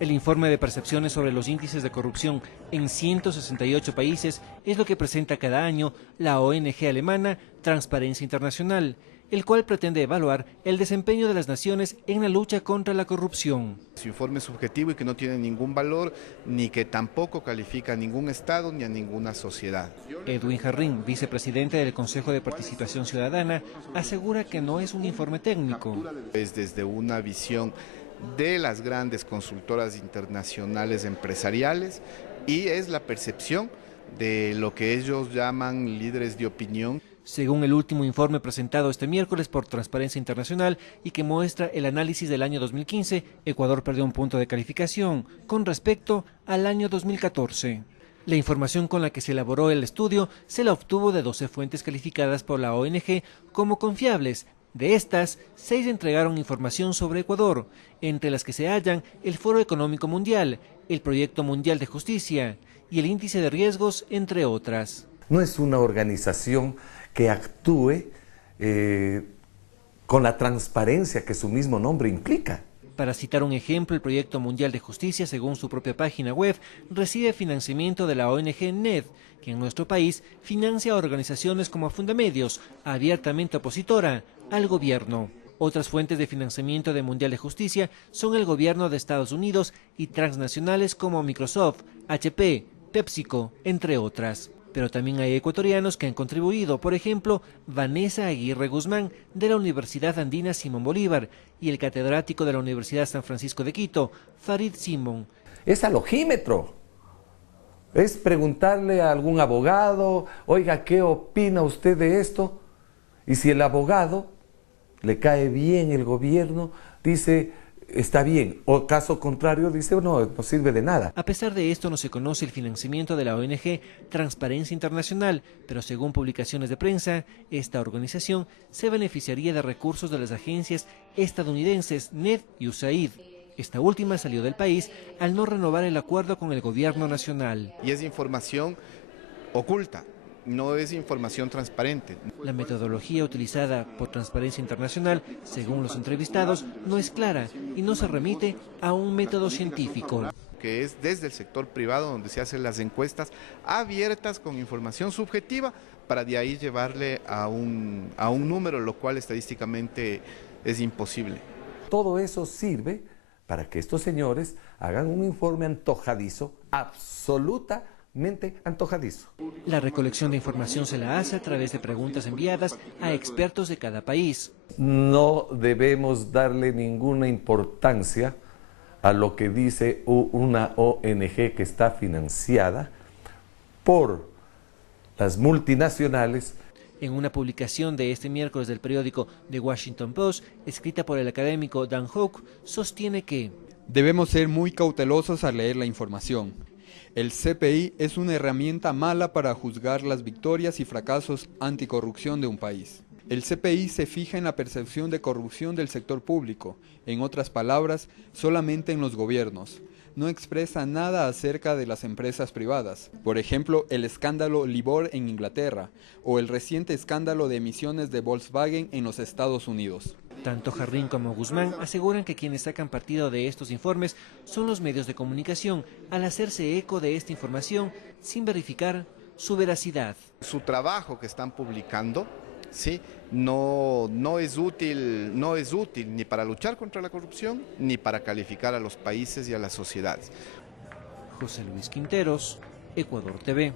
El informe de percepciones sobre los índices de corrupción en 168 países es lo que presenta cada año la ONG alemana Transparencia Internacional, el cual pretende evaluar el desempeño de las naciones en la lucha contra la corrupción. Su informe es subjetivo y que no tiene ningún valor, ni que tampoco califica a ningún Estado ni a ninguna sociedad. Edwin Jarrín, vicepresidente del Consejo de Participación Ciudadana, asegura que no es un informe técnico. Es desde una visión de las grandes consultoras internacionales empresariales y es la percepción de lo que ellos llaman líderes de opinión. Según el último informe presentado este miércoles por Transparencia Internacional y que muestra el análisis del año 2015, Ecuador perdió un punto de calificación con respecto al año 2014. La información con la que se elaboró el estudio se la obtuvo de 12 fuentes calificadas por la ONG como confiables. De estas, 6 entregaron información sobre Ecuador, entre las que se hallan el Foro Económico Mundial, el Proyecto Mundial de Justicia y el Índice de Riesgos, entre otras. No es una organización que actúe con la transparencia que su mismo nombre implica. Para citar un ejemplo, el Proyecto Mundial de Justicia, según su propia página web, recibe financiamiento de la ONG NED, que en nuestro país financia organizaciones como Fundamedios, abiertamente opositora al gobierno. Otras fuentes de financiamiento de Mundial de Justicia son el gobierno de Estados Unidos y transnacionales como Microsoft, HP, PepsiCo, entre otras. Pero también hay ecuatorianos que han contribuido, por ejemplo, Vanessa Aguirre Guzmán, de la Universidad Andina Simón Bolívar, y el catedrático de la Universidad San Francisco de Quito, Farid Simón. Es alogímetro. Es preguntarle a algún abogado, oiga, ¿qué opina usted de esto? Y si el abogado le cae bien el gobierno, dice, está bien, o caso contrario dice, no sirve de nada. A pesar de esto, no se conoce el financiamiento de la ONG Transparencia Internacional, pero según publicaciones de prensa, esta organización se beneficiaría de recursos de las agencias estadounidenses NED y USAID. Esta última salió del país al no renovar el acuerdo con el gobierno nacional. Y es información oculta, no es información transparente. La metodología utilizada por Transparencia Internacional, según los entrevistados, no es clara y no se remite a un método científico. Que es desde el sector privado donde se hacen las encuestas abiertas con información subjetiva para de ahí llevarle a un número, lo cual estadísticamente es imposible. Todo eso sirve para que estos señores hagan un informe antojadizo, absolutamente antojadizo. La recolección de información se la hace a través de preguntas enviadas a expertos de cada país. No debemos darle ninguna importancia a lo que dice una ONG que está financiada por las multinacionales. En una publicación de este miércoles del periódico The Washington Post, escrita por el académico Dan Hoke, sostiene que debemos ser muy cautelosos al leer la información. El CPI es una herramienta mala para juzgar las victorias y fracasos anticorrupción de un país. El CPI se fija en la percepción de corrupción del sector público, en otras palabras, solamente en los gobiernos. No expresa nada acerca de las empresas privadas, por ejemplo, el escándalo Libor en Inglaterra o el reciente escándalo de emisiones de Volkswagen en los Estados Unidos. Tanto Jarrín como Guzmán aseguran que quienes sacan partido de estos informes son los medios de comunicación, al hacerse eco de esta información sin verificar su veracidad. Su trabajo que están publicando, ¿sí?, no es útil ni para luchar contra la corrupción ni para calificar a los países y a las sociedades. José Luis Quinteros, Ecuador TV.